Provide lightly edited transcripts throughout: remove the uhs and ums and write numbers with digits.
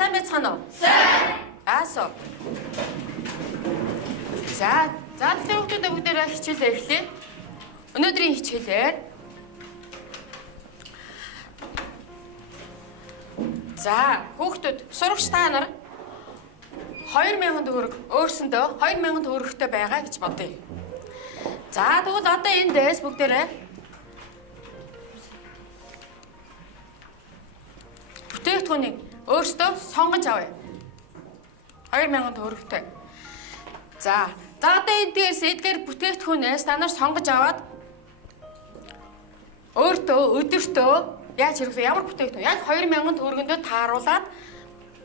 сайн байцгаана уу? Сайн. Аасо. За тэгэхээр хүүхдүүд бүгдээрээ хичээлээ эхлэе. Өнөөдрийн хичээлээр за хүүхдүүд сурагч та нар 2000 төгрөг өөрсөндөө 2000 төгрөгтэй байгаа гэж бодъё. За тэгвэл одоо энэ дээс бүгдээрээ бүтээгдэхүүнийг өөрсдөө сонгож авъя. 2000 төгрөгтэй. За одоо энэ дээс эдгээр бүтээгдэхүүнээс та нар сонгож аваад өөртөө өдөртөө яаж хэрэглэх ямар бүтээгдэхүүн яг 2000 төгрөгөндөө тааруулаад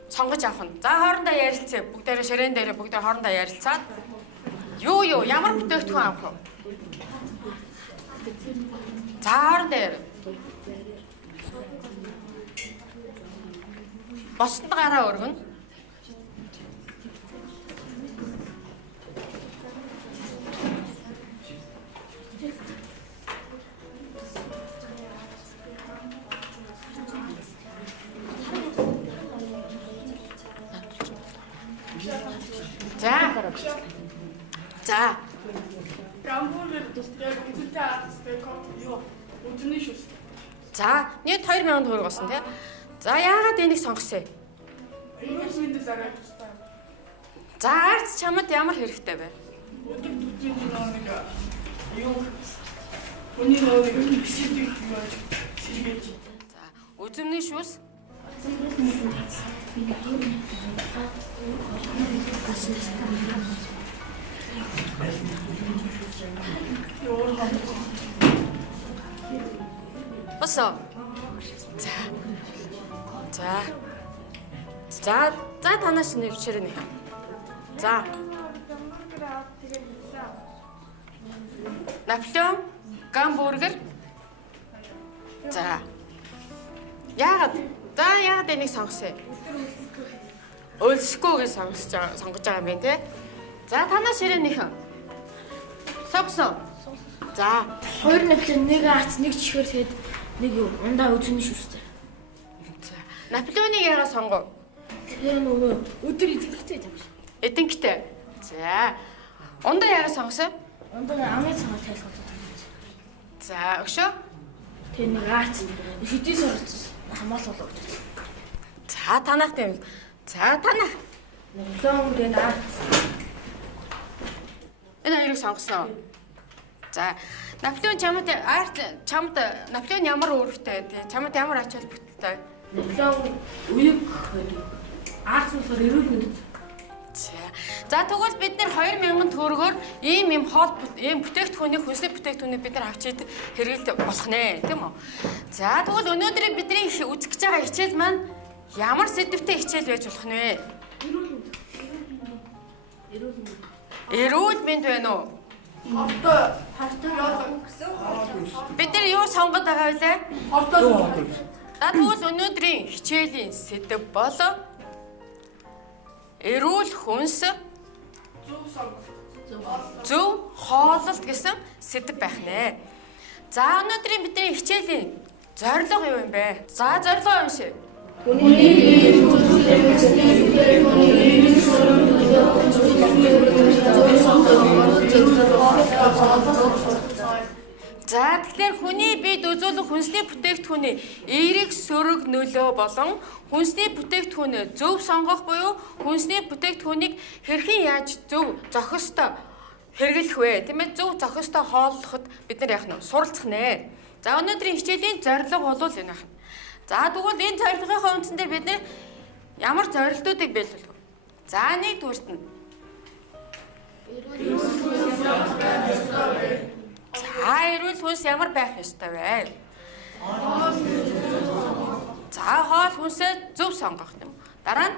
сонгож авах нь. За хоорондоо ярилцъя. Бүгдээрээ ширээн дээрээ бүгдээ хоорондоо ярилцаад юу ямар бүтээгдэхүүн авах вэ? За хоорондоо ярь. Босонд гараа өргөн. За. Гамбургер тустай үзэлтэй аацтай юу? Үзний шүүс. За, нийт 2000 төгрөг болсон тий. За, яагаад энийг сонгосон юм? Энийг минь зарай тустай. За, арц чамд ямар хэрэгтэй вэ? Өдөр тутмын нэг юу? Өний нэг сэдвийг яаж сэргээж. За, үзмний шүүс. Босоо. За танаас нэг ширэнэ. За. Наполеон, гамбургер. За. Яагаад энийг сонгосон юм? Өлсгүйгээ сонгож байгаа юм байна те. За танаас ширэнийхэн. Сонгосон. За 2 Наполеон, 1 арц, 1 чихэр тэгэхэд нэг ундаа үзний шүүстэй. За Наполеоныг яагаад сонгов? Тэр нөгөө өдөр эзэгтэй юм шиг. Эдэнхтэй. За ундаа яагаад сонгосон? Ундаа амын цагаар тайлбарлаж байна. За өшөө. Тэр нэг арц хэдий суралцсан хамаалал болж байна. За танах тийм. За танах. Наполеон гэн арц. Энэ хоёрыг сонгосон. За Наполеон чамд Наполеон ямар өөрөвтэй тий? Чамд ямар ач холбогдолтой? Наполеон үеиг арц болохоор эрүүл мэнд. За тэгвэл бид нэр 2000 төгрөгөөр ийм бүтээгдэхүүнийг хүнсний бүтээгдэхүүнийг бид нар авч идэх хэрэгэлт болох нэ, тийм үү? За тэгвэл өнөөдрийн бидний үзэх гэж байгаа хичээл маань ямар сэдвтэй хичээл байж болох нэ? Эрүүл мэнд байна уу? Бид нар юу сонгоод байгаа вэ? За тэгвэл өнөөдрийн хичээлийн сэдэв бол эрүүл хүнс зөв хооллолт гэсэн сэдэв байх нэ. За өнөөдрийн бидний хичээлийн зорилго юу юм бэ? За зорилго уншъя. За тэгэхээр хүний биед үзүүлэх хүнсний бүтээгдэхүүний эерэг сөрөг нөлөө болон хүнсний бүтээгдэхүүнээ зөв сонгох буюу хүнсний бүтээгдэхүүнийг хэрхэн яаж зөв зохистой хэрэглэх вэ? Тийм ээ, зөв зохистой хооллоход бид нар яах нь суралцах нэ. За өнөөдрийн хичээлийн зорилго бол энэ байна. За тэгвэл энэ зорилгынхаа үндсэн дээр бид нэр ямар зорилтуудыг биелүүлэх вэ? За нэгдүгüүрт нь за эрүүл хүнс ямар байх ёстой вэ? За хоол хүнсээ зөв сонгох юм. Дараа нь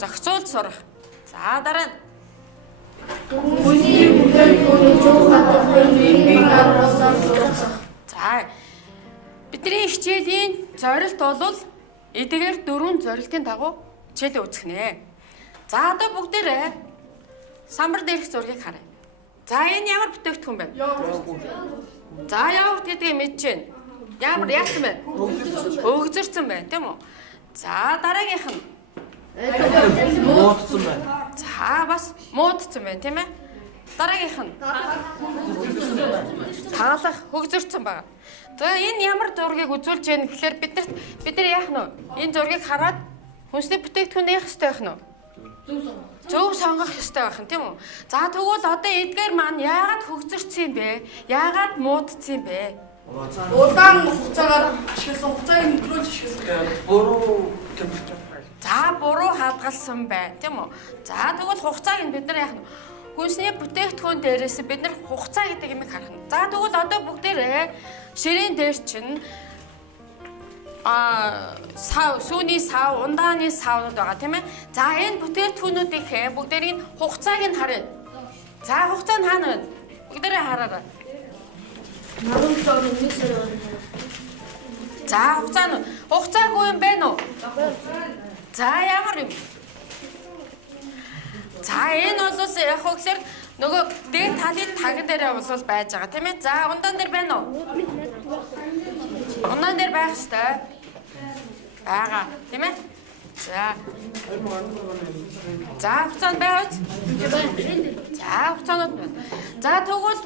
зохицуулж сурах. За дараа нь за бидний хичээлийн зорилт бол эдгээр 4 зорилтын дагуу хичээлээ үзэх нэ. За одоо бүгдээрээ самбар дээрх зургийг харъя. За энэ ямар бүтээгдэхүүн бэ? За яогурт гэдгийг мэдэж байна. Ямар яасан бэ? Өгзөрсөн байна, тийм үү? За дараагийнх нь. Муудсан байна. За бас муудсан байна, тийм ээ? Дараагийнх нь. Таалах хөгзөрсөн байна. За энэ ямар зургийг үзүүлж яах гэхээр бид нар яах нь вэ? Энэ зургийг хараад хүнсний бүтээгдэхүүн яах ёстой байх нь вэ? Зөв сонгох ёстой байх нь тийм үү? За тэгвэл одоо эдгээр маань яагаад хөгзөрсөн юм бэ? Яагаад муудсан юм бэ? Удаан хугацаагаар ашигласан хугацааг нэвтрүүлж ашигласан. Буруу температур файл. За буруу хадгалсан байна тийм үү? За тэгвэл хугацааг нь бид нар яах нь? Хүнсний бүтээгдэхүүн дээрээс бид нар хугацаа гэдэг юмыг харах нь. За тэгвэл одоо бүгдээрээ ширээн дээр чинь сүүний сав, ундааны савнууд байгаа тийм ээ. За энэ бүтээгдэхүүнүүдийн бүгдээрийн хугацааг нь харъя. За хугацаа нь хаана байна? Бүгдээрээ хараарай. За хугацаагүй юм байна уу? За ямар юм? За энэ бол яг хөглөр нөгөө дээд талын таган дээр бол байж байгаа тийм ээ. За ундаан дээр байна уу? Ундаан дээр байх ёстой. Бага тийм ээ. За хугацаанд байгаа биз? За хугацаанууд байна. За тэгвэл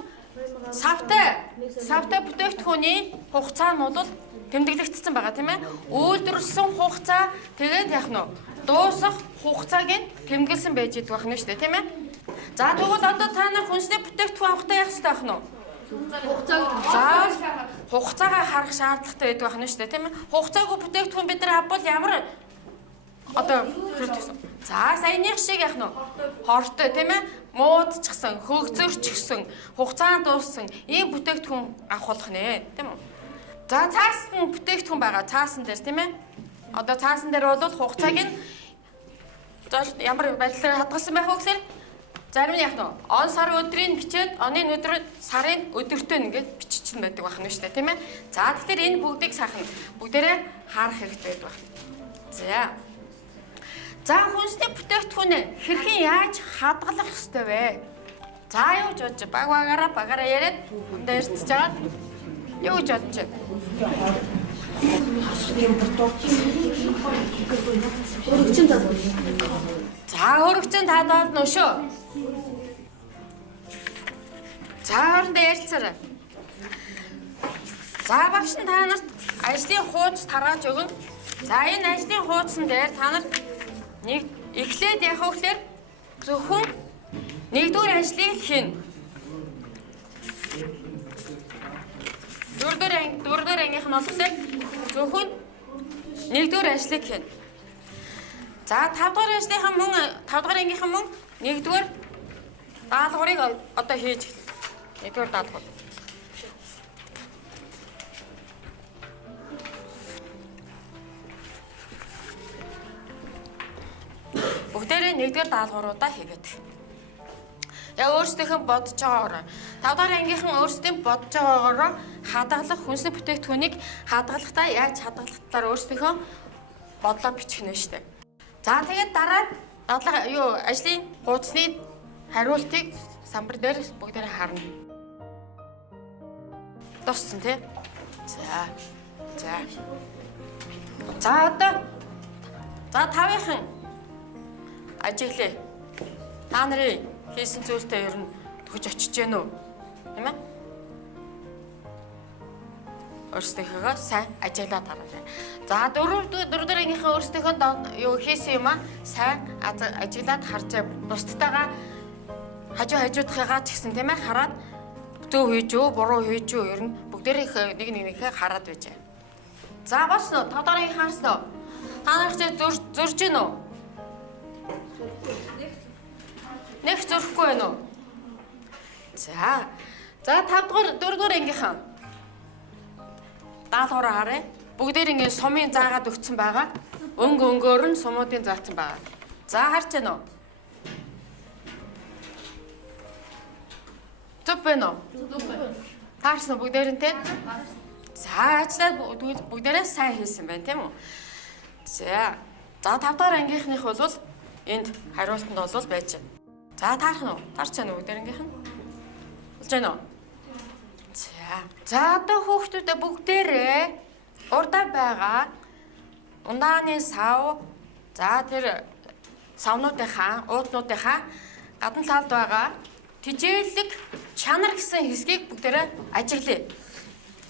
савтай бүтээгдэхүүний хугацаа нь бол тэмдэглэгдсэн байгаа тийм ээ. Үйлдвэрлэсэн хугацаа тэгээд яах нь дуусах хугацааг нь тэмдэглэсэн байж идэх байх нь шүү дээ тийм ээ. За тэгвэл одоо та нар хүнсний бүтээгдэхүүн авахдаа яах ёстой байх нь? Хугацаагаа харах шаардлагатай байдаг байх нь шүү дээ тийм ээ. Хугацаагүй бүтээгдэхүүн бид нар авбал ямар одоо за саяных шиг яах нь хортой тийм ээ. Муудчихсан, хөгзөрчихсөн, хугацаа дууссан ийм бүтээгдэхүүн авах болох нэ тийм үү? За цаасан бүтээгдэхүүн байгаа цаасан дээр тийм ээ. Одоо цаасан дээр бол хугацааг нь ямар байдлаар хадгалсан байх вэ гэхээр зарим нь яах нь он сар өдрийг бичээд оны өдөр сарын өдөртөө ингээд биччихсэн байдаг байх нь шүү дээ тийм ээ. За тэгэхээр энэ бүгдийг сайхан бүгдээрээ харах хэрэгтэй байдаг байна. За хүнсний бүтээгдэхүүн хэрхэн яаж хадгалах ёстой вэ? За юу гэж бодож багаараа яриад өндөө ирсэж байгаа. Юу гэж бодож байна? За өргөцөн тадаад нөшөө. За хоорондоо ярилцаарай. За багш нь та нарт ажлын хуудас таргааж өгнө. За энэ ажлын хуудсан дээр та нарт нэг эхлээд яах вэ гэхээр зөвхөн нэгдүгээр ажлыг хийнэ. Дөрөвдүгээр ангийнх нь болохоор зөвхөн нэгдүгээр ажлыг хийнэ. За 5 дугаар ажлынхан мөн 5 дугаар ангийнхан мөн нэгдүгээр даалгаврыг одоо хийж эхэлнэ. Нэгдүгээр даалгавар. Бүгдээрээ нэгдүгээр даалгавруудаа хийгээд. Яг өөрсдийнхөө бодож байгаагаар 5 дахь ангийнхан өөрсдийн бодож байгаагаар хадгалах хүнсний бүтээгдэхүүнийг хадгалахдаа яаж хадгалах талаар өөрсдийнхөө бодлоо бичих нь шүү дээ. За тэгээд дараа ажлын хуудасны хариултыг самбар дээр бүгдээрээ харна. Туссан тий. За одоо тавынхан ажиглаа. Та нарын хийсэн зүйлтэй ер нь төгж очиж гэнэ үү? Тийм ээ? Өөрсдийнхөө сайн ажиглаад хараарай. За дөрөвдөр ангийнхаа өөрсдийнхөө хийсэн юм аа сайн ажиглаад харж бусдтайгаа хажуудахыгаа ч гэсэн тийм ээ хараад зөв хийж үү, буруу хийж үү ер нь бүгдээрээ нэг хараад байж. За босно 5 дахь анги харснаа. Та нар ч зурж гэнэ үү? Нэг зөрөхгүй байна уу? За 5 дугаар 4 дугаар ангийнхан даалгавраа харъя. Бүгдээр ингэ сумын заагаад өгсөн байгаа. Өнгөөр нь сумуудын заасан байгаа. За харж байна уу? Зөв байна уу? Таарсан бүгдээр нь те. За ажлаа бүгдээрээ сайн хийсэн байна тийм үү? За 5 дахь ангийнхных бол энд хариултанд бол байж байна. За таарах нь уу? Таарч байна уу бүгдээрийнх нь? Болж байна уу? За одоо хүүхдүүдээ бүгдээрээ урдаа байгаа ундааны сав. За тэр савнуудынхаа, ууднуудынхаа гадна талд байгаа тижээлэг чанар гэсэн хэсгийг бүгдээрээ ажиглая.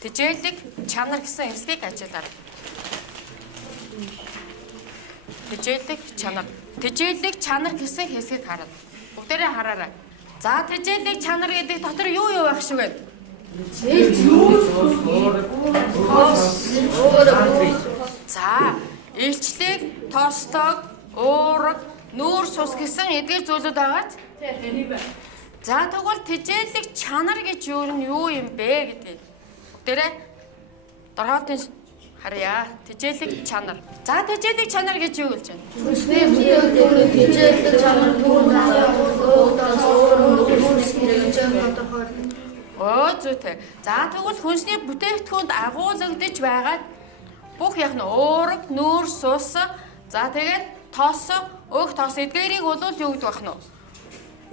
Тижээлэг чанар гэсэн хэсгийг ажиглаарай. Тижээлэг чанар гэсэн хэсгийг хараад. Бүгдээрээ хараарай. За тижээлэг чанар гэдэг дотор юу байх шиг вэ? За илчлэг, тостог, уураг, нүүр сус гэсэн эдгээр зүйлүүд байгааз. За тэгвэл тижээлэг чанар гэж юу юм бэ гэдэг. Бүгдээрээ дорхоотын харъя. Тижээлэг чанар. За тижээлэг чанар гэж юу хэлж байна? Тижээлэг чанар Зүйтэй. За тэгвэл хүнсний бүтээгдэхүүнд агуулгадж байгаа бүх яг нь уураг, нүүр, сус, за тэгээд тос, өөх тос эдгээрийг бол юу гэдэг байх нь?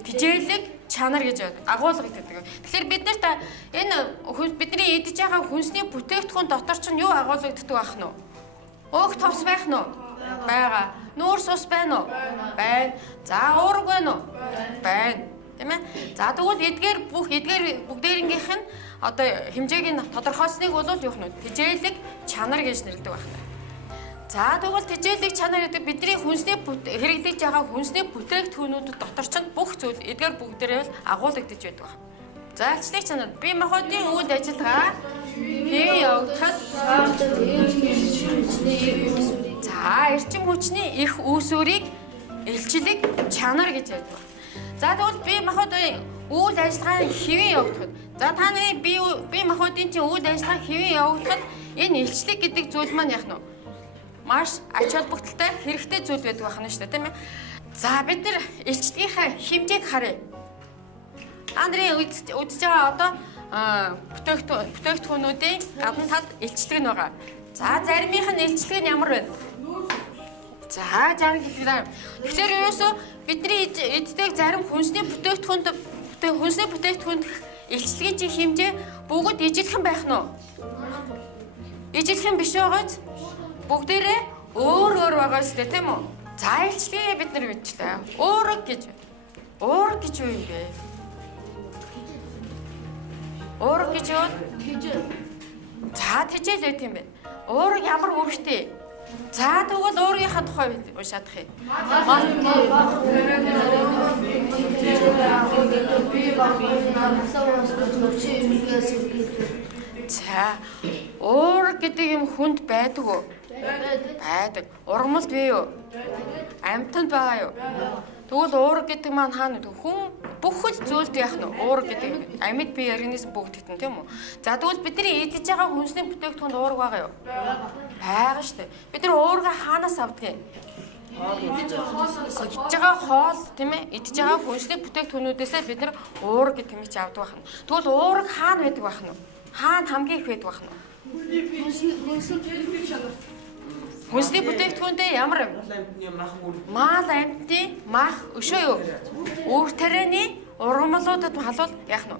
Тижээлэг чанар гэж агуулгаддаг. Тэгэхээр бид нарт энэ бидний идэж байгаа хүнсний бүтээгдэхүүн дотор ч юу агуулгаддаг байх нь? Өөх тос байх нь? Бага. Нүүр сус байна уу? Байна. За уураг байна уу? Байна. Тийм ээ. За тэгвэл бүгдээрнгийнх нь одоо хэмжээг нь тодорхойлсныг бол юу вэ? Тижээлэг чанар гэж нэрлэдэг байна. За тэгвэл тижээлэг чанар гэдэг бидний хүнсний хэрэглэж байгаа хүнсний бүтээгдэхүүнүүд дотор ч бүх зүйл эдгээр бүгдээрээ агуулгадж байдаг байна. За илчлэг чанар бие махбодын үйл ажиллагаа хэвэн явагдахад эрчим хүчний их үүсвэрийг илчлэг чанар гэж ярьдаг. За тэгвэл бие махбодын үйл ажиллагаа хэвэн явагдахад за та нарын бие махбодын чинь үйл ажиллагаа хэвэн явагдахад энэ илчлэг гэдэг зүйл маань яах нь маш ач холбогдолтой хэрэгтэй зүйл байдаг байна шүү дээ тийм ээ. За бид нар илчлэгийнхаа хэмжээг харъя. Андрийн үдж байгаа одоо бүтээгдэхүүнүүдийн гадна талд илчлэг нь байгаа. За заримынх нь илчлэг нь ямар байна? За зарим хэлбэр. Тэгэхээр ерөөсөө бидний иддэг зарим хүнсний бүтээгдэхүүнд илчлэгийн чинь хэмжээ бүгд ижилхэн байх нь уу? Ижилхэн биш байгааз бүгдээрээ өөр байгаа шүү дээ тийм үү? За илчлэгээ бид нар мэдчихлээ. Уураг гэж юу юм бэ? Уураг гэж юу? За тижээл байт юм бэ. Уураг ямар үүрэгтэй? За тэгвэл өөрийнхөө тухай уншаадах юм. За уураг гэдэг юм хүнд байдаг уу? Байдаг. Ургамалд бий юу? Амьтанд байгаа юу? Тэгвэл уураг гэдэг маань хаана вэ? Хүн бүхэл зүйлд яах нь уураг гэдэг амьд бие организм бүгдэтэн тийм үү? За тэгвэл бидний идэж байгаа хүнсний бүтээгдэхүүнд уураг байгаа юу? Байгаа шүү дээ. Бид нар уургаа хаанаас авдаг юм? Идэж байгаа хоол тийм ээ? Идэж байгаа хүнсний бүтээгдэхүүнүүдээсээ бид нар уураг гэх юм чи авдаг байх нь. Тэгвэл уураг хаана байдаг байх нь? Хаана хамгийн их байдаг байх нь? Хүнсний бүтээгдэхүүндээ ямар юм? Мал амьтны мах өшөө юу? Үүр тарианы ургамлуудад халуул яах нь?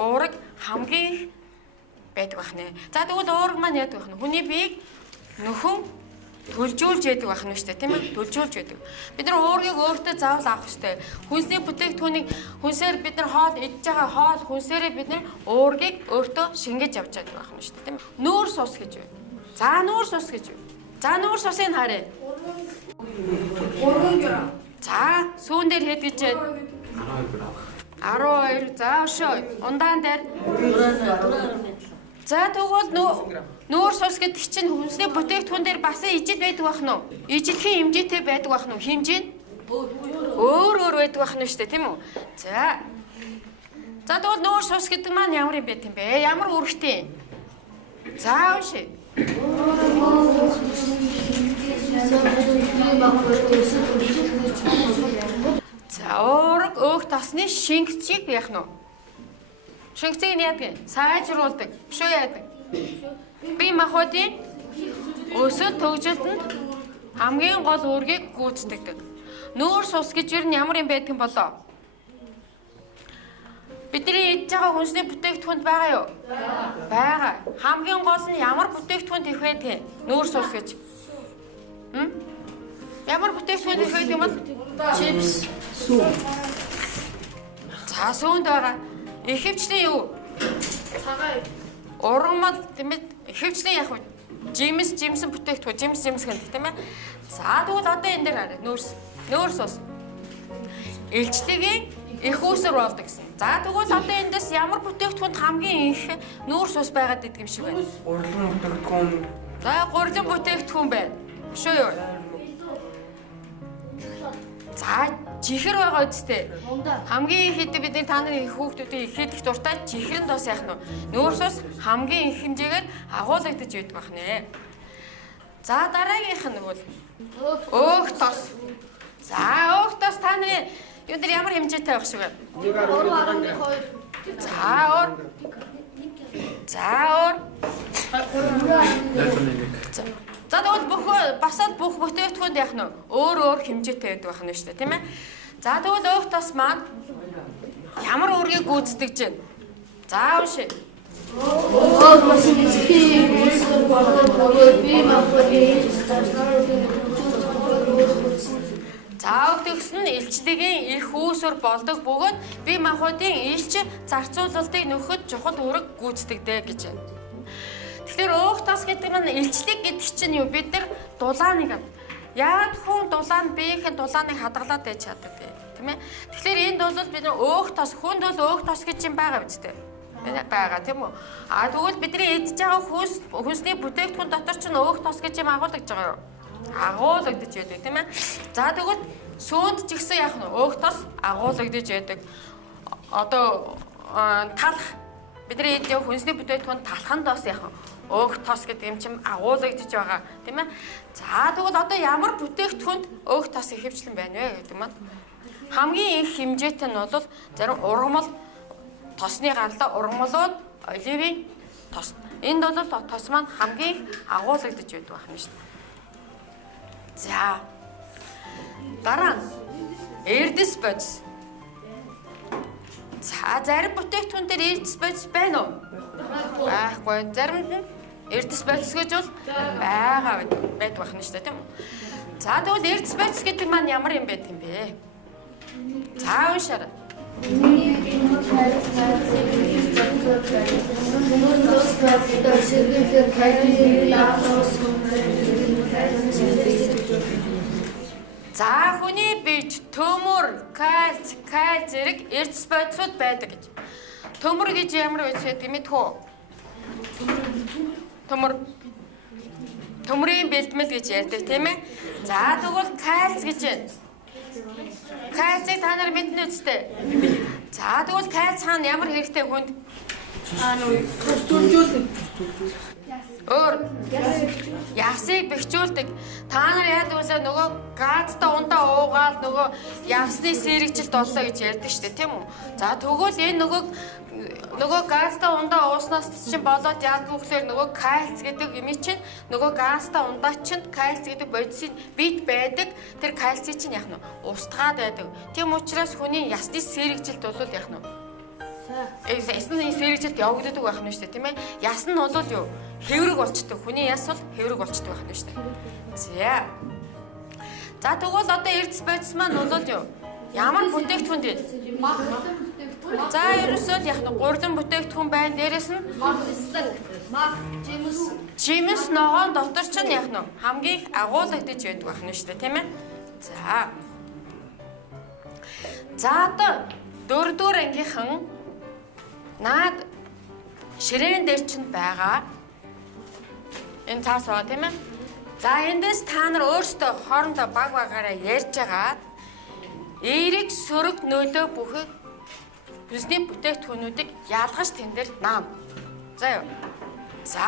Уураг хамгийн их байдаг байх нэ. За тэгвэл уураг маань яадаг байх нь? Хүний биеийг нөхөн төлжүүлж яадаг байх нь шүү дээ, тийм ээ? Төлжүүлж яадаг. Бид нар уургийг өөртөө заавал авах хэрэгтэй. Хүнсний бүтээгдэхүүнийг хүнсээр бид нар хоол идж байгаа хоол хүнсээрээ бид нар уургийг өөртөө шингээж авч яадаг байх нь шүү дээ, тийм ээ? Нүүр сус гэж юу? За нүүр сус гэж юу? За нүүр сусыг харъя. За сүүн дээр хэд гэж 12. За өшөө ундаан дээр. За тэгвэл нүүр сус гэдэг чинь хүнсний бүтээгдэхүүн дээр бас ижил байдаг байх нь уу? Ижилхэн хэмжээтэй байдаг байх нь уу? Хэмжээ нь өөр байдаг байх нь шүү дээ, тийм үү? За тэгвэл нүүр сус гэдэг маань ямар юм бэ тийм бэ? Ямар үүрэгтэй? За өшөө. За уураг өөх тосны шингэцгийг яах нь вэ? Шингэцгийг нь яадаг? Сайжруулдаг. Биш үү яадаг? Бие махбодын өсөлт төгжөлтөнд хамгийн гол үүргийг гүйцэтгэдэг. Нүүр сус гэж юу ямар юм байдаг юм болоо? Бидний идж байгаа хүнсний бүтээгдэхүүнд байгаа юу? Байгаа. Хамгийн гол нь ямар бүтээгдэхүүнд их байдаг? Нүүрс ус гэж. Ямар бүтээгдэхүүнд их байдаг юм бол? Чипс. За сүүнд байгаа. Ихэвчлэн юу? Цагаан. Ургамал тийм ээ. Ихэвчлэн яг жимсэн бүтээгдэхүүн, жимс гэнэ тийм ээ. За тэгвэл одоо энэ дээр харъя. Нүүрс ус. Илчлэгийн их усэр болдог гэсэн. За тэгвэл одоо эндээс ямар бүтээгдэхүүнд хамгийн их нүүрс ус байгаад идэг юм шиг байна? Урлан бүтээгдэхүүн. За гурилан бүтээгдэхүүн байна. Биш үү юу? За жихэр байгаа үстэй. Хамгийн их хэдэ бидний та нарын хүүхдүүдийн ихэдэх дуртай жихэрэнд бас яах нь нүүрс ус хамгийн их хэмжээгээр агуулгадж байдаг байх нэ. За дараагийнх нь бол өөх тос. За өөх тос та нарын юу дээр ямар хэмжээтэй байх шиг байна? 1.2. За За тэгвэл бүх бүтээгдэхүүнд яах нь өөр хэмжээтэй байдаг байх нь шүү дээ, тийм ээ. За тэгвэл өөх тос маань ямар үргийг гүйцэтгэж байна? За уншия. Заавал төгсөн элчлэгийн их үүсвэр болдог бөгөөд бие махбодын илч зарцуулалтыг нөхөд чухал үүрэг гүйцэтгэдэг гэж байна. Тэгэхээр өөх тос гэдэг нь илчлэг гэдэг чинь юу? Бид нар дулааныг яагаад хүн дулаан биеийн дулааныг хадгалаад байж чаддаг тийм ээ. Тэгэхээр энд бол бид нар өөх тос хүнд бол өөх тос гэж юм байгаа биз дээ. Байгаа тийм үү? Тэгвэл бидний идж байгаа хүнсний бүтээгдэхүүн дотор ч өөх тос гэж юм агуулгаж байгаа юу? Агуулгадж байдаг тийм ээ. За тэгвэл сүүнд ч ихсэн яах нь өөх тос агуулгадж байдаг. Одоо талах бидний идж байгаа хүнсний бүтээгдэхүүн талханд бас яах нь өөх тос гэдэг юм чим агуулгадж байгаа тийм ээ. За тэгвэл одоо ямар бүтээгдэхүүнд өөх тос ихэвчлэн байна вэ гэдэг маань хамгийн их хэмжээтэй нь бол зарим ургамал тосны гарлаа ургамлууд оливын тос. Энд бол тос маань хамгийн их агуулгадж байдаг байх нь шүү дээ. За дараа нь эрдэс бодис. За зарим бүтээгдэхүүн дээр эрдэс бодис байна уу? Байхгүй. Заримд нь эрдэс бодис гэж бол байгаа байдаг байх нь шүү дээ тийм үү? За тэгвэл эрдэс бодис гэдэг маань ямар юм бэ юм бэ? За уншаарай. За хүний бич төмөр, кальц зэрэг эрдэс бодисууд байдаг гэж. Төмөр гэж ямар үгс байдаг мэд хөө? Төмрийн бэлтгэл гэж ярьдаг тийм ээ. За тэгвэл кальц гэж байна. Кальцыг та нар мэднэ үстэй. За тэгвэл кальц хаана ямар хэрэгтэй хүнд? Ясыг бэхжүүлдэг. Та нар яадаг вэ? Нөгөө газтай ундаа уугаад нөгөө ясны сэрэгжилт боллоо гэж ярьдаг шүү дээ, тийм үү? За тэгвэл энэ нөгөө газтай ундаа ууснаас чинь болоод яадаг вөхлөөр нөгөө кальц гэдэг юм чинь нөгөө газтай ундаа чинь кальц гэдэг бодисын бит байдаг. Тэр кальцыг чинь яах нь устгаад байдаг. Тийм учраас хүний ясны сэрэгжилт бол яах нь ясны сэрэгжилт явагддаг байх нь шүү дээ, тийм ээ. Яс нь бол юу? Хэврэг болчдөг. Хүний яс бол хэврэг болчдөг байх нь шүү дээ. За тэгвэл одоо эрдэс бодис маань бол юу? Ямар бүтээгдэхүүн дээ? За ерөөсөө яах нь гурван бүтээгдэхүүн байна. Дээрээс нь жимс ногоон дотор ч яах нь хамгийн их агуулгадж байдаг байх нь шүү дээ, тийм ээ. За одоо дөрөвдүгээр ангийнхан наад ширээн дээр чинь байгаа энэ цаас байгаа тийм ээ. За эндээс та нар өөрсдөө хоорондоо баг багаараа ярьж байгаа эерэг сөрөг нөлөө бүхий хүнсний бүтээгдэхүүнүүдийг ялгаж тэн дээр наам. За юу. За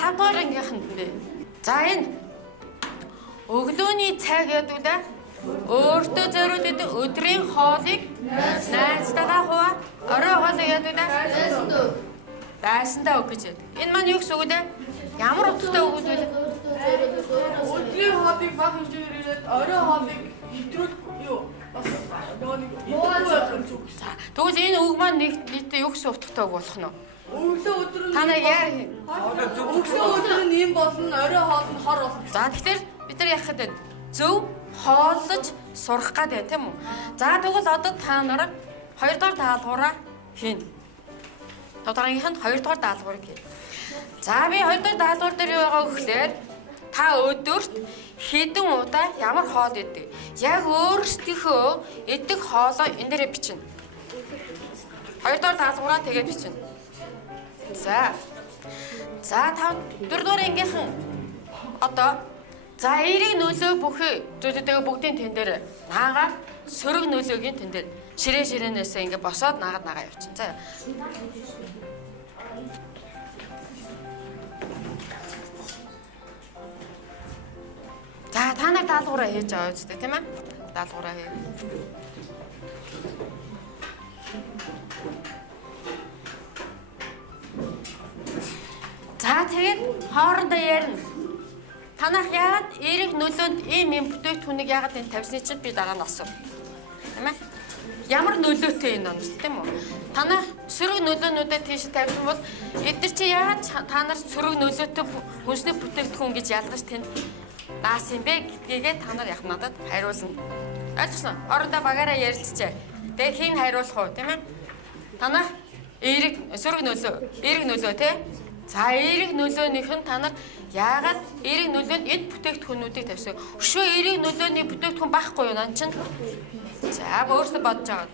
5 дугаар ангийнханд бэ. За энэ өглөөний цаг ядуулаа өөртөө зориулдаг өдрийн хоолыг найзтайгаа хуваа орой хоолыг ядуулаа дайсандаа өг гэж. Энэ маань юу гэсэн үг вэ? Ямар утгатай үг вэ? Өдрийн хоолыг бага хэмжээгээр ирээд орой хоолыг хэвтрүүл юу бас нөгөө нэг байх юм зүг. Тэгвэл энэ үг маань нийтдээ юу гэсэн утгатай үг болох нь вэ? Өглөө өдөр нь Та нар яа өглөө өдөр нь ийм болно, орой хоол нь хор болно. За тэгэхээр бид нар яах гэдэг зөв хооллож сурах гэдэг тийм үү? За тэгвэл одоо та нар 2 дугаар даалгавраа хийн. Тодорхойгийнх нь 2 дугаар даалгаврыг хийн. За би 2 дугаар даалгавар дээр юу байгаа гэхээр та өдөрт хэдэн удаа ямар хоол идэх. Яг өөрсдийнхөө идэх хоолоо энэ дээрээ бичнэ. 2 дугаар даалгавраа тэгээд бичнэ. За 4 дугаар ангийнхан одоо за эерэг нөлөө бүхий зүйлүүдээ бүгдийн тэн дээр наагаад сөрөг нөлөөгийн тэн дээр ширээнээсээ ингээ босоод наагаад явчихна. За За та нар даалгавраа хийж байгаа үстэй тийм ээ? Даалгавраа хий. За тэгээд хоорондоо ярина. Танах яагаад эерэг нөлөөнд ийм бүтээгдэхүүнийг яагаад энэ тавьсны чинь би дараа нь асуу. Тийм ээ? Ямар нөлөөтэй энэ онос тийм үү? Танах сөрөг нөлөөнүүдэд тийш тавьсан бол эдгээр чи яагаад та нар сөрөг нөлөөтэй хүнсний бүтээгдэхүүн гэж ялгаж тэнд наас юм бэ гэдгээгээ та нар яг надад хариулна. Ойлгосноо? Орондоо багаараа ярилцчаа. Тэгээд хин хариулах уу, тийм ээ? Танах сөрөг нөлөө тий? За эерэг нөлөөнийх нь та нар яагаад эерэг нөлөөнд эд бүтээгдэхүүнүүдийг тавьсан? Өшөө эерэг нөлөөний бүтээгдэхүүн байхгүй юу нан чинь? За өөрөөсөө бодож байгаа.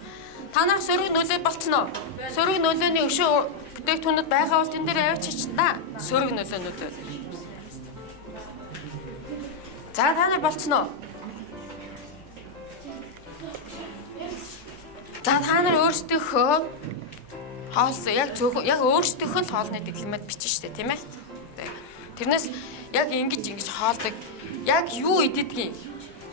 Танах сөрөг нөлөө болцноо. Сөрөг нөлөөний өшөө бүтээгдэхүүнүүд байгаа бол тэн дээр авчична. Сөрөг нөлөөнүүд. За та нар болцноо. За та нар өөрсдийнхөө хоол яг зөвхөн яг өөрсдийнх нь хоолны дэглэмэд бичнэ штэ тийм ээ. Тэрнээс яг ингэж хоолдог яг юу идэгдгийг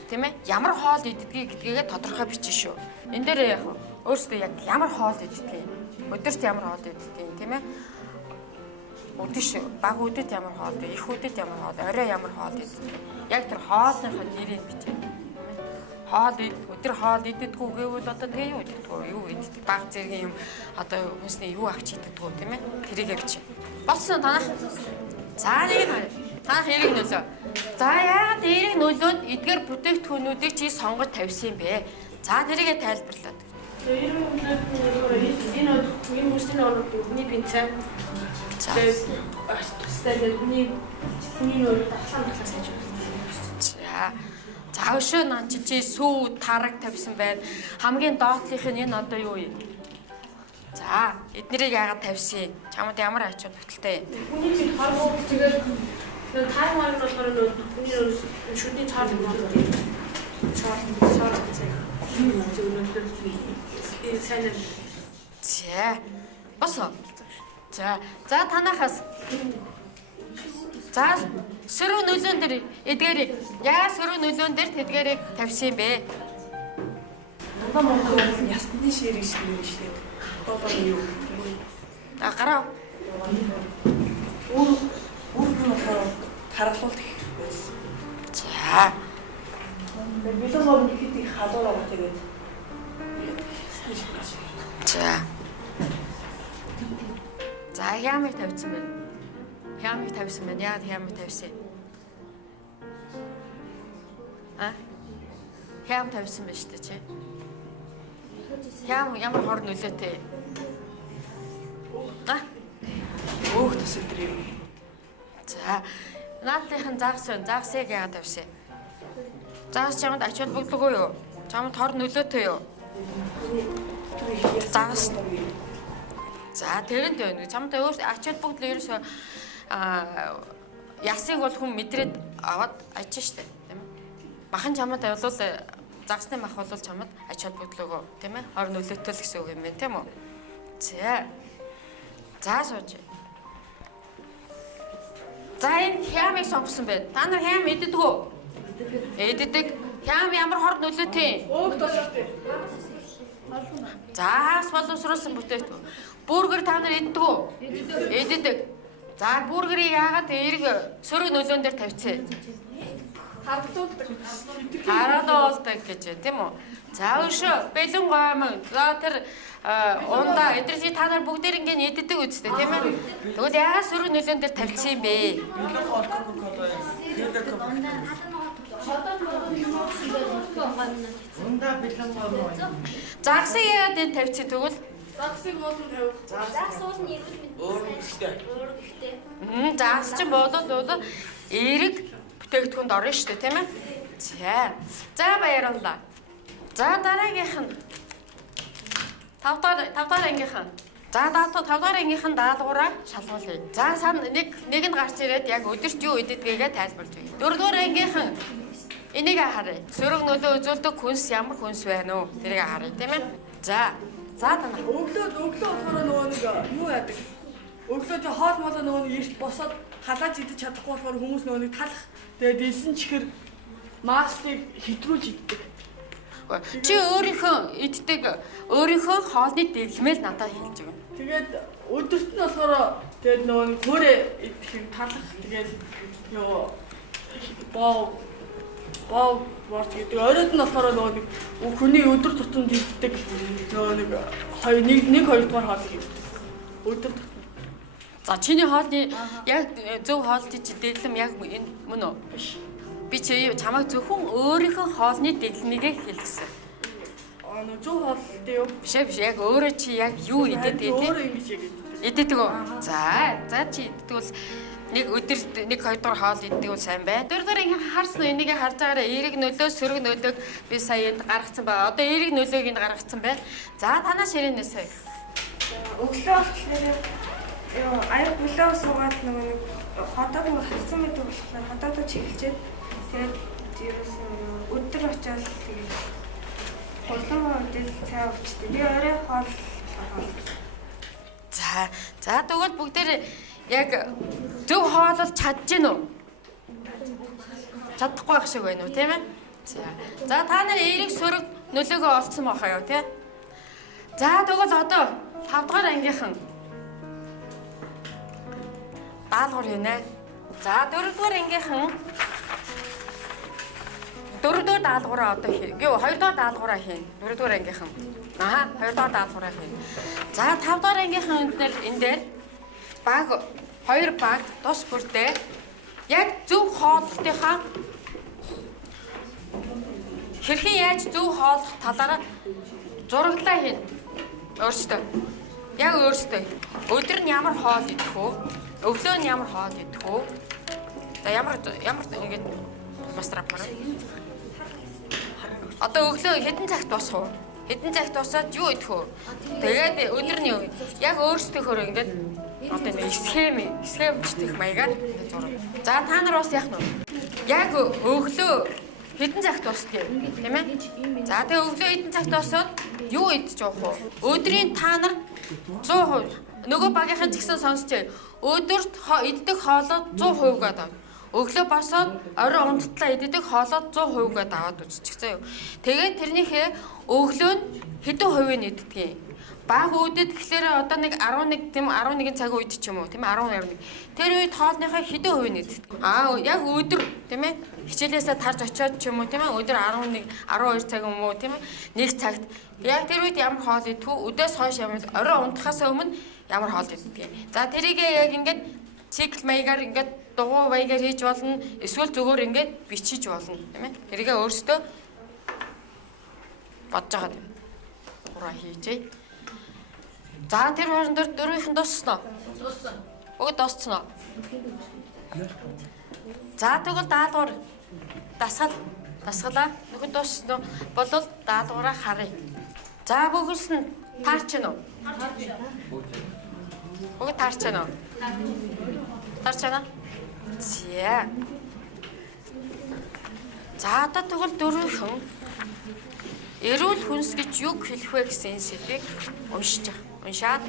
тийм ээ. Ямар хоол идэгдгийг гэдгээгээ тодорхой бичнэ шүү. Энд дээр яг өөрсдөө яг ямар хоол идэгдгийг өдөрт ямар хоол идэгдгийг тийм ээ. Өдөш баг үдэд ямар хоол, их үдэд ямар хоол, орой ямар хоол идэгдгийг яг тэр хоолныхоо нэрийг бичнэ. Өдөр хоол идэгдэггүй гэвэл одоо тэгээ юу идэгдэггүй юу идэгдэг баг зэргийн юм одоо хүнсний юу авч идэгдэггүй тийм ээ тэрийгэ бичээ. Болсон танах. За нэг нь танах эерэг нөлөө. За яагаад эерэг нөлөөнд эдгээр бүтээгдэхүүнүүдийг чи сонгож тавьсан юм бэ? За тэрийгэ тайлбарлаад. Эерэг нөлөөд энэ хүнсний орнууд хүний бинцээ. Тэгээд хүний нөлөө дахлаа хийж байна. За өшөө нан чи сүү тараг тавьсан байна. Хамгийн доотлих нь энэ одоо юу юм? За эднэрийг яагаад тавьсан? Чамд ямар ач холбогдолтой юм? Хүний чинь харгуул чигээр таймаар нь болохоор хүний шүдний цаал юм байна. Цаал цэг. Энэ сайн. За босоо. За танахаас. За сөрөг нөлөөн дээр эдгээрийг яа сөрөг нөлөөн дээр тэдгээрийг тавьсан юм бэ? Дандаа Монгол бол ясны ширэг шүү дээ. Одоо юу? Гараа. Өөр харгалуулт гэх байсан. За. Билүү мод ихэд халуураа тэгээд. За хямыг тавьсан байна. Хямыг тавьсан байна. Яагаад хямыг тавьсан? Хям тавьсан байна шүү дээ чи. Хям ямар хор нөлөөтэй? Өөх төс өдөр юм. За наадынхан загсыг яагаад тавьсан? Загс чамд ач холбогдолгүй юу? Чамд хор нөлөөтэй юу? Загс. За тэгэнт байна. Чамд өөр ач холбогдол ерөөсөө ясыг бол хүн мэдрээд аваад ажиж штэ тийм ээ. Махан чамд бол загсны мах бол чамд ач холбогдлоо тийм ээ. Хор нөлөөтэй л гэсэн үг юм байна тийм үү? За сууж. За энэ хямыг сонгосон байна. Та нар хям иддэг үү? Иддэг. Хям ямар хор нөлөөтэй? Өөх тостой. За хагас боловсруулсан бүтээгдэхүүн. Бүргэр та нар иддэг үү? Иддэг. За бүргэрийг яагаад эерэг сөрөг нөлөөн дээр тавьчих. Хардуулдаг. Хараадуулдаг гэж тийм үү? За өшөө бэлэн гомон. За тэр ундаа эдэрчи та нар бүгд ингэ иддэг үстэй тийм ээ. Тэгвэл яагаад сөрөг нөлөөн дээр тавьчих юм бэ? Загсыг яагаад энэ тавьчих тэгвэл? Загсыг болон тавих. Загс уул нь эрүүл мэнд. Өөр гихтэй. Загс чинь болол эерэг бүтээгдэхүүнд орно шүү дээ тийм ээ. За баярлалаа. За дараагийнх нь 5 дахь ангийнх нь. За 5 дахь ангийнх нь даалгавраа шалгуулъя. За сан нэг нь гарч ирээд яг өдөрт юу идэггээгээ тайлбарж өгье. 4 дугаар ангийнх нь энийг харъя. Сөрөг нөлөө үзүүлдэг хүнс ямар хүнс байна уу? Тэрийг харъя тийм ээ. За танаа. Өглөө болохоор нөгөө нэг юу яадаг? Өглөө тэ хоол молоо нөгөө нэг эрт босоод халааж идэж чадахгүй болохоор хүмүүс нөгөө нэг талах. Тэгээд элсэн чихэр маслыг хэтрүүлж иддэг. Чи өөрийнхөө иддэг өөрийнхөө хоолны дэглэмэл надад хэлж өгнө. Тэгээд өдөрт нь болохоор тэгээд нөгөө нэг хөөрэ идэх юм талах. Тэгээд ёо боо ворч гэдэг. Оройд нь болохоор нөгөө нэг хүний өдөр тутамд иддэг нөгөө нэг 1-2 дугаар хоолыг иддэг. Өдөр тутамд. За чиний хоолны яг зөв хоолны дэглэм яг энэ мөн үү? Биш. Би чамайг зөвхөн өөрийнхөө хоолны дэглэмийг хэлсэн. Зөв хоол дээ юу? Биш яг өөрөө чи яг юу идэх тийм? Өөрөө ингэж яг иддэг үү? За чи иддэг бол нэг өдөр 1-2 дугаар хоол иддэг бол сайн байна. 4 дугаар ингэ харсан уу? Энийг харж байгаараа эерэг нөлөө, сөрөг нөлөөг би сая энд гаргацсан байна. Одоо эерэг нөлөөг энд гаргацсан байна. За танаа ширээнээс сая. Өглөө болохоор аяг бүлээ суугаад нэг хотод хатсан байдаг болохоор хотод чиглэлчээд тэгээд ерөөсөн өдөр очиад тэгээд хулгай удаа цай өвчтэй. Би орой хоол. За тэгвэл бүгдээр яг зөв хоолол чадж гин үү? Чадахгүй байх шиг байна уу, тийм ээ? За та нар эерэг сөрөг нөлөөгөө олцсон бахаа юу, тийм? За тэгвэл одоо 5 дугаар ангийнхан даалгавар хийнэ. За 4 дугаар ангийнхан 4 дугаар даалгавраа одоо хий. 2 дугаар даалгавраа хийн. 4 дугаар ангийнхан. 2 дугаар даалгавраа хийн. За 5 дугаар ангийнхан энэ дээр баг 2 баг тус бүртээ яг зөв хооллолтынхаа хэрхэн яаж зөв хооллох талаараа зураглаа хийн. Өөрсдөө. Яг өөрсдөө. Өдөр нь ямар хоол идэх вэ? Өглөө нь ямар хоол идэх вэ? За ямар ингэж мастрапаар. Одоо өглөө хэдэн цагт босох вэ? Хэдэн цагт босоод юу идэх вэ? Тэгээд өдөр нь яг өөрсдийнхөө ингэж одоо нэг схемчдэх маягаар зураг. За та нар бас яах нь вэ? Яг өглөө хэдэн цагт босдгийг тийм ээ? За тэгээ өглөө хэдэн цагт босоод юу идэж явах вэ? Өдрийн та нар 100% нөгөө багийнхан ч гэсэн сонсчээ. Өдөрт иддэг хоолоо 100% гэдэг. Өглөө босоод орой унттлаа иддэг хоолоо 100% гээд аваад үзчих заяа. Тэгээд тэрнийхээ өглөө нь хэдэн хувийг иддэг юм? Баг үдэд тэгэхээр одоо нэг 11 тийм 11 цаг үед ч юм уу тийм 12. Тэр үед хоолныхаа хэдэн хувийг иддэг? Яг өдөр тийм ээ? Хичээлээсээ тарж очиод ч юм уу тийм ээ? Өдөр 11 12 цаг юм уу тийм ээ? Нэг цагт яг тэр үед ямар хоол идэх вэ? Өдөөс хойш ямар орой унтахаас өмнө ямар хоол иддэг юм? За тэрийг яг ингээд цикл маягаар ингээд дугуй баягаар хийж болно. Эсвэл зөвөр ингээд бичиж болно тийм ээ? Тэрийг өөрсдөө бодож байгаа юм. Ураа хийжээ. За тэр хооронд дөрвийнхэн дууссан уу? Дууссан. Өгд дууссан уу? За тэгвэл даалгавар дасгалаа. Нөгөөд дууссан уу? Болвол даалгавраа харъя. За бүгс нь таарч гэнэ үү? Өгд таарч гэнэ үү? Таарч гэнэ. За одоо тэгвэл дөрвийнхэн эрүүл хүнс гэж юу хэлэх вэ гэсэн сэдвийг уншиж байгаа. Уншаад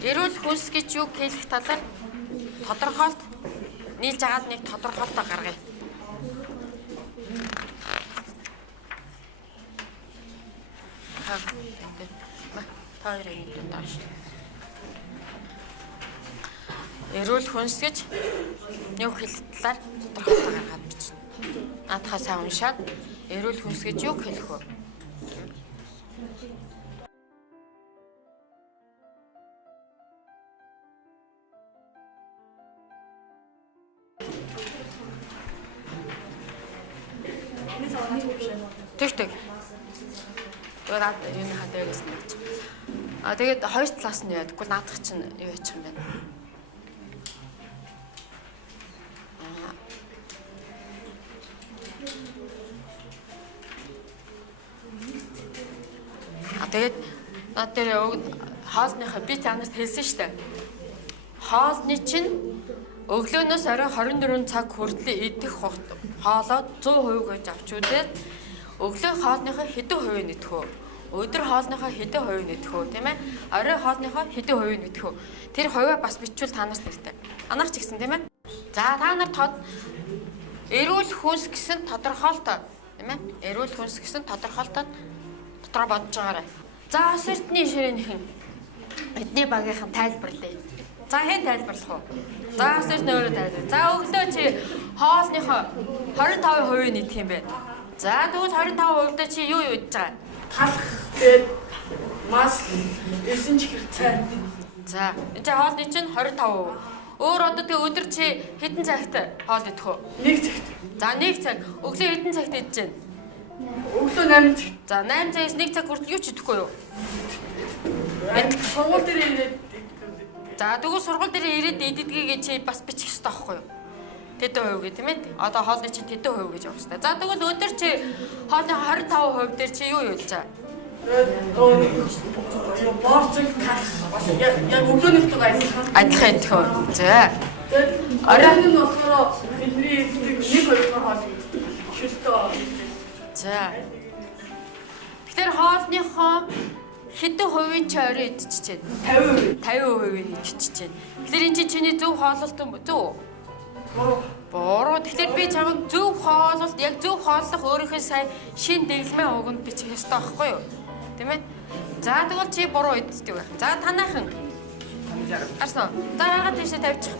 эрүүл хүнс гэж юу хэлэх талаар тодорхойлт нийлж агаад нэг тодорхойлтоо гаргая. Эрүүл хүнс гэж юу хэлэх талаар тодорхойлол гаргаад бичнэ. Наадхаа сайн уншаад эрүүл хүнс гэж юу хэлэх вэ? Тэг. Тэгээд энэ хадагаас нь гэж. Тэгээд хоёр талаас нь яа. Тэгвэл наадах чинь юу яачих юм бэ? Тэгээд над дээр хоолныхаа би танарт хэлсэн шүү дээ. Хоолны чинь өглөөнөөс орой 24 цаг хүртэл идэх хоолоо 100% гэж авч үзээд өглөө хоолныхоо хэдэн хувийг нэдэх вэ? Өдөр хоолныхоо хэдэн хувийг нэдэх вэ, тийм ээ? Орой хоолныхоо хэдэн хувийг нэдэх вэ? Тэр хувиа бас бичвэл та нарт хэрэгтэй. Анаар ч гэсэн тийм ээ? За та нар эрүүл хүнс гэсэн тодорхойлолтой, тийм ээ? Эрүүл хүнс гэсэн тодорхойлолтод дотроо бодож байгаарай. За ус эрдний ширээнийхэн эдний багийнхан тайлбарлая. За хэн тайлбарлах вэ? За ус эрдний өөрөө тайлбар. За өглөө чи хоолныхоо 25% нийтх юм бэ. За тэгвэл 25% дээр чи юу идэж байгаа? Талах тэгээд мас 9 чихэр цай. За энэ чи хоолны чинь 25%. Өөр одоо тэг өдөр чи хэдэн цагт хоол идэх вэ? 1 цагт. За 1 цаг. Өглөө хэдэн цагт идэж байна? Өглөө 8 цагт. За 8 цагаас 1 цаг хүртэл юу ч идэхгүй юу? Сургууль дээр ирээд за тэгвэл сургууль дээр ирээд идэгдгийг чи бас бичих хэрэгтэй байхгүй юу? Тэдэн хувь гэх тийм ээ. Одоо хоолны чинь тэдэн хувь гэж явах хэрэгтэй. За тэгвэл өдөр чи хоолны 25% дээр чи юу юулж байгаа? борцог талах бас яг өглөөнийхтэйг Адилхан идэх үү? За. тэгээд оройн нь болохоор бидний нэг хоёр хоол шилтөө. За. Тэгэхээр хоолныхоо хэдэн хувийн чи орой идчихэж байна? 50% идчихэж байна. Тэгэхээр энэ чиний зөв хооллолт юм зөв? Бороо. Тэгэхээр би чамд зөв хооллолт, яг зөв хооллох өөрийнхөө сайн шин дэглэмээ уганд бичих ёстой байхгүй юу? Тийм ээ? За тэгвэл чи буруу иддэг байх. За танайхан. Арсан. За яагаад тийшээ тавьчих?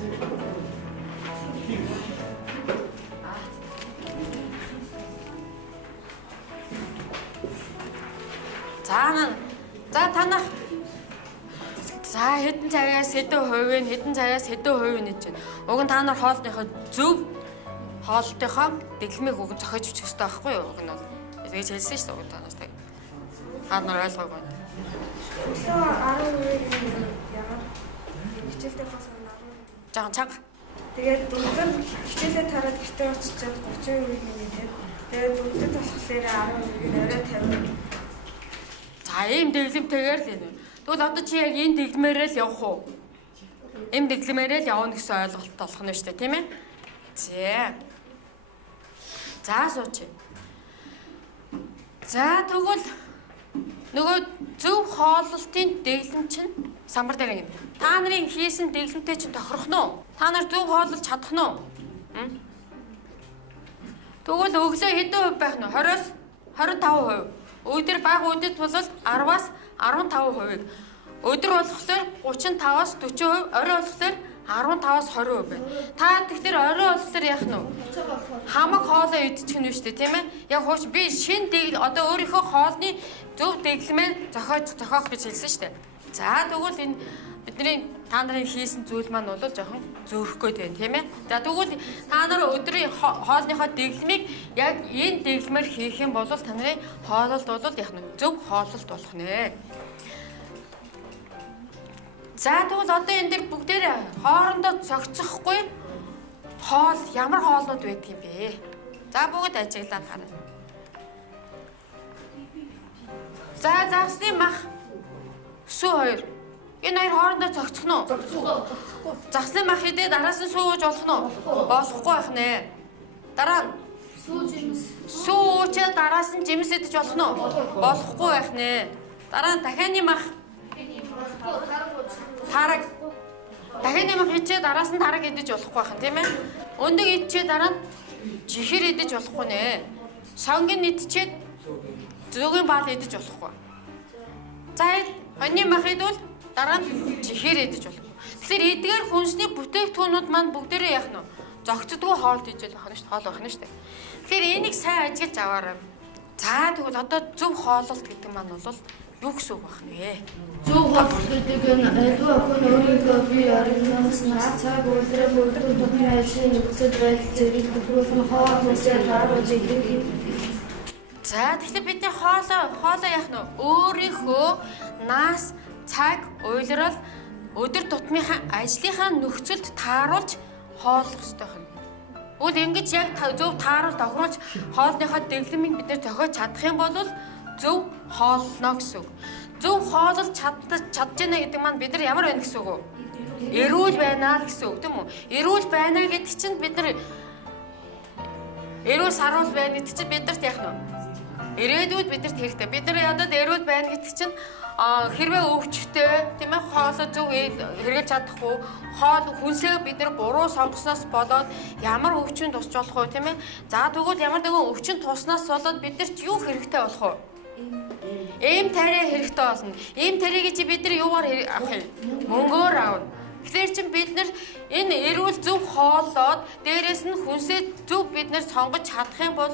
За танах. За хэдэн цагаас хэдэн хувийг нэж байна. Уг нь та нар хоолныхоо зөв хоолтойхоо дэглэмийг уг зохиож бичих хэрэгтэй байхгүй юу? Уг нь бол тэгж хэлсэн шүү дээ танаас тэг. Та нар ойлгоогүй. Өглөө 12 яагаад хичээлдээ хасаа 10. Жаахан чанга. Тэгээд өдөр хичээлээ тараад гэртээ очичоод 30% нэмээд тэгээд өдөр болохоор 10% орой 50. За ийм дэглэмтэйгээр л энэ. Тэгвэл одоо чи яг энэ дэглэмээрээ л явах уу? Ийм дэглэмээрээ л явна гэсэн ойлголт болох нь шүү дээ, тийм ээ? За сууч. За тэгвэл нөгөө зөв хооллолтын дэглэм чинь самбар дээр юм. Та нарын хийсэн дэглэмтэй чинь тохирох нь уу? Та нар зөв хооллож чадах нь уу? Тэгвэл өглөө хэдэн хувь байх нь вэ? 20-оос 25%. Өдөр бага үдэд бол 10-аас 15%. Өдөр болохоор 35-аас 40%, орой болохоор 15-аас 20% байна. Та тэгэхээр орой болохоор яах нь вэ? Хамаг хоолоо идчих нь шүү дээ, тийм ээ? Яг хууч би шин одоо өөрийнхөө хоолны зөв дэглэмээ зохиох гэж хэлсэн шүү дээ. За тэгвэл энэ бидний та нарын хийсэн зүйл маань бол жоохон зөөрөх гээд байна, тийм ээ? За тэгвэл та нар өдрийн хоолныхоо дэглэмийг яг энэ дэглэмээр хийх юм бол та нарын хооллолт бол яг нэг зөв хооллолт болох нэ. За тэгвэл одоо энэ дэр бүгдээрээ хоорондоо зохицохгүй хоол ямар хоолнууд байдаг юм бэ? За бүгд ажиглаад хараа. За загсны мах сүү хоёр. Энэ хоёр хоорондоо зохицох нь уу? Загсны мах идээд араас нь сүү ууж болох нь уу? Болохгүй байх нэ. Дараа нь сүү уучаад араас нь жимс идэж болох нь уу? Болохгүй байх нэ. Дараа нь дахианы мах тараг. Дахианы мах идчихэд араас нь тараг идэж болохгүй байх юм, тийм ээ? Өндөг идчихэд дараа нь жихэр идэж болохгүй нэ. Сонгийн идчихэд зөгийн баал идэж болохгүй. За хоньны мах идвэл дараа нь жихэр идэж болохгүй. Тэгэхээр эдгээр хүнсний бүтээгдэхүүнүүд маань бүгдээрээ яах нь зогцдгүй хоол хийж байгаа нь шүү дээ. Хоол байх нь шүү дээ. Тэгэхээр энийг сайн ажиглаж аваарай. За тэгвэл одоо зөв хооллолт гэдэг маань бол юу гэсэн үг байх нэ? Зөв хооллолт гэдэг нь альва охин өөрийнхөө бие оригноос цаг үйлрэл төлөвлөсөн ажлын нөхцөл байдал зэрэг төвлөрсөн хоол хүнсээр харуулж ирэх. За тэгэхээр бидний хоолоо яах нь өөрийнхөө нас, цаг, уйлрал өдөр тутмынхаа ажлынхаа нөхцөлд тааруулж хооллох ёстой юм. Үгүй ингэж яг зөв тааруулж тохируулж хоолныхоо дэглэмийг бид нэр зохиож чадах юм бол зөв хооллоно гэсэн үг. Зөв хооллож чадж байна гэдэг маань бид нар ямар байна гэсэн үг вэ? Эрүүл байна л гэсэн үг тийм үү? Эрүүл байна гэдэг чинь бид нар эрүүл саруул байна гэдэг чинь бидэрт яах нь вэ? Ирээдүйд бидэрт хэрэгтэй. Бид нар ядад эрүүл байна гэдэг чинь хэрвээ өвчтөе тийм ээ хоолоо зөв хэрэглэж чадахгүй хоол хүнсээ бид нар буруу сонгосноос болоод ямар өвчин тусч болох вэ тийм ээ. За тэгвэл ямар нэгэн өвчин туснаас болоод бидэрт юу хэрэгтэй болох вэ? Эм тариа хэрэгтэй болно. Эм тарийг чи бид нар юугаар авах юм? Мөнгөөр аавна. Тэгэхээр чин бид нар энэ эрүүл зөв хооллоод дээрэс нь хүнсээ зөв бид нар сонгож чадах юм бол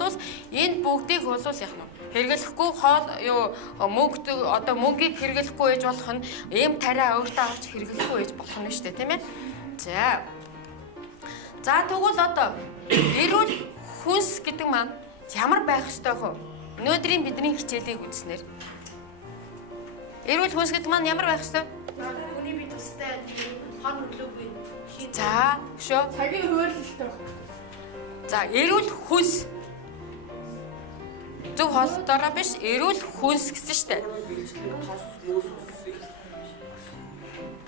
энэ бүгдийг бол яах нь хэрэглэхгүй хоол мөнгийг хэрэглэхгүй байж болох нь эм тариа өөртөө авч хэрэглэхгүй байж болох нь шүү дээ тийм ээ. За тэгвэл одоо эрүүл хүнс гэдэг маань ямар байх ёстой вэ? Өнөөдрийн бидний хичээлийг үзснээр эрүүл хүнс гэдэг маань ямар байх ёстой? Хүний бие тустай хон өглөөгүй. За шүү. Цагийн хөвөрлөлттэй байна. За эрүүл хүнс зөв хооллолтоороо биш эрүүл хүнс гэсэн штэ.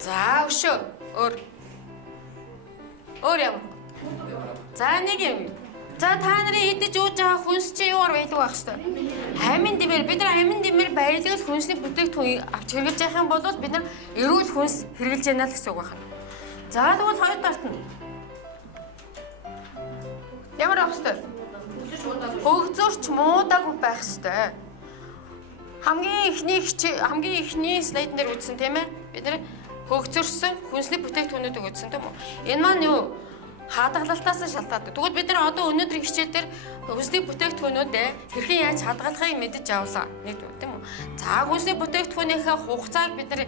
За өшөө өөр юм. За нэг юм. За та нарын идэж ууж байгаа хүнс чи юугаар байдаг байх хэвээр? Амин дэмэр бид нар амин дэмэр баялагал хүнсний бүтээгдэхүүн авч хэрэглэж явах юм бол бид нар эрүүл хүнс хэрэглэж яана л гэсэн үг байна. За тэгвэл хоёр талт нь ямар байх хэвээр? Хөгзөрч муудаагүй байх хэвээр. Хамгийн ихний слайд дээр үзсэн тийм ээ? Бид нар хөгзөрсөн хүнсний бүтээгдэхүүнүүдийг үзсэн тийм үү? Энэ маань юу? Хадгалалтаас шалтгаалдаг. Тэгвэл бид нар одоо өнөөдрийн хичээл дээр хүнсний бүтээгдэхүүнүүдээ хэрхэн яаж хадгалахыг мэдэж авлаа. Нэгдүгээр тийм үү? За хүнсний бүтээгдэхүүнийхээ хугацааг бид нар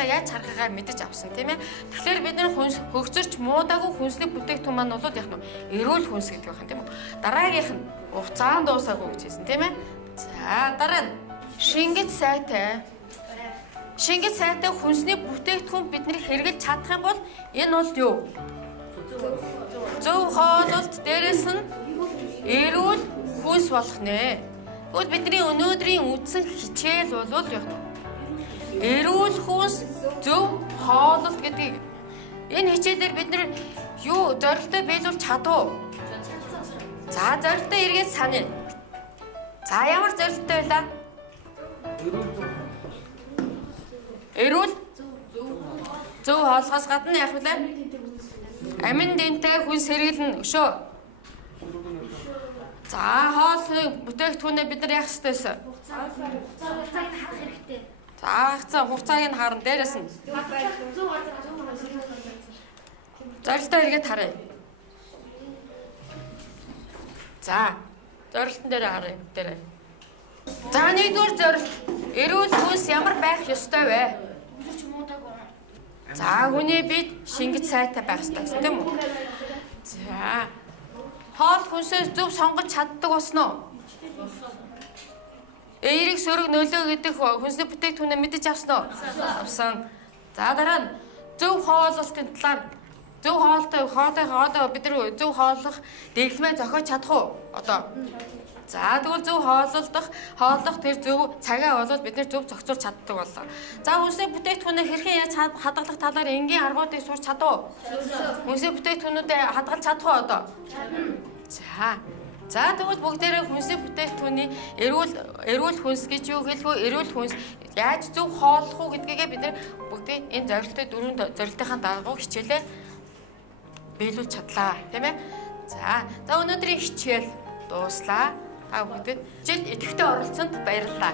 яаж харахыгаа мэдэж авсан тийм ээ. Тэгэхээр бид нар хөгзөрч муудаагүй хүнсний бүтээгдэхүүн маань бол яг нь эрүүл хүнс гэдэг байна тийм үү? Дараагийнх нь хугацаанд дуусаагүй гэж хэлсэн тийм ээ. За дараа нь шингэц сайтай. Шингэц сайтай хүнсний бүтээгдэхүүн бидний хэрэглэж чадах юм бол энэ бол юу? Зөв хооллолт дээрээс нь эрүүл хүнс болох нэ. Тэгвэл бидний өнөөдрийн үдсэн хичээл бол яг эрүүл хүнс зөв хооллолт гэдэг. Энэ хичээлээр бид нар юу зорилттой биелүүлж чадав? За зорилттой эргээд санаа. За ямар зорилттой байлаа? Эрүүл зөв хооллохоос гадна яах вэ? Амин дэнтэй хүнс хэрэглэн өшөө. За хоол бүтээгдэхүүнээ бид нар яах ёстойсэн? За хугацааг нь харна дээрээс нь. Зорилтоо эргээд харъя. За зорилтон дээр харъя дээр. За нэгдүгээр зорилт эрүүл хүнс ямар байх ёстой вэ? За хүний бид шингэц сайтай байх ёстой гэсэн тийм үү? За хоол хүнсээ зөв сонгож чаддаг болсноо? Эерэг сөрөг нөлөө гэдэг хүнсний бүтээгдэхүүнээ мэдэж авсан уу? Авсан. За дараа нь зөв хооллолтын талаар зөв хоолтой бид нар зөв хооллох дэглэмээ зохиож чадах уу? Одоо. За тэгвэл зөв хооллох тэр зөв цагаа болоод бид нар зөв зохицуулж чаддаг боллоо. За хүнсний бүтээгдэхүүнээ хэрхэн яаж хадгалах талаар энгийн аргуудыг сурч чадав уу? Хүнсний бүтээгдэхүүнүүдэд хадгалж чадах уу одоо? За тэгвэл бүгдээрээ хүнсний бүтээгдэхүүний эрүүл хүнс гэж юу хэлэх вэ? Эрүүл хүнс яаж зөв хооллох уу гэдгийг бид нар бүгдийг энэ дөрвөн зорилтынхаа дагуу хичээлээ биелүүлж чадлаа, тийм ээ? За өнөөдрийн хичээл дууслаа. Та бүгдэд хичээлд идэвхтэй оролцсонд баярлалаа.